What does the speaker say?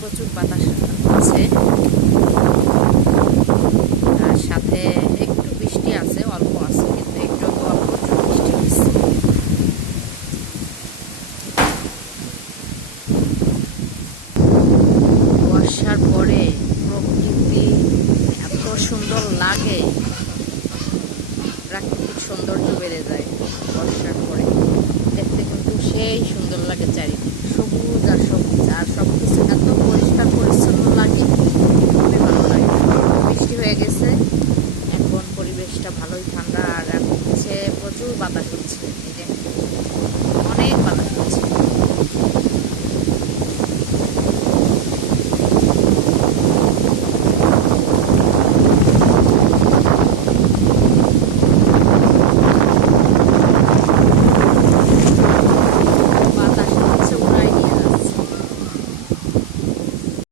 হচ্ছে আর সাথে একটু বৃষ্টি আছে, অল্প আছে, কিন্তু একটু অল্প বৃষ্টি হচ্ছে বর্ষার পরে প্রকৃতি এত সুন্দর লাগে, প্রাকৃতিক সৌন্দর্য বেড়ে যায় বর্ষার পরে। দেখতে কিন্তু সেই সুন্দর লাগে চারিদিক। প্রচুর বাতাস হচ্ছে।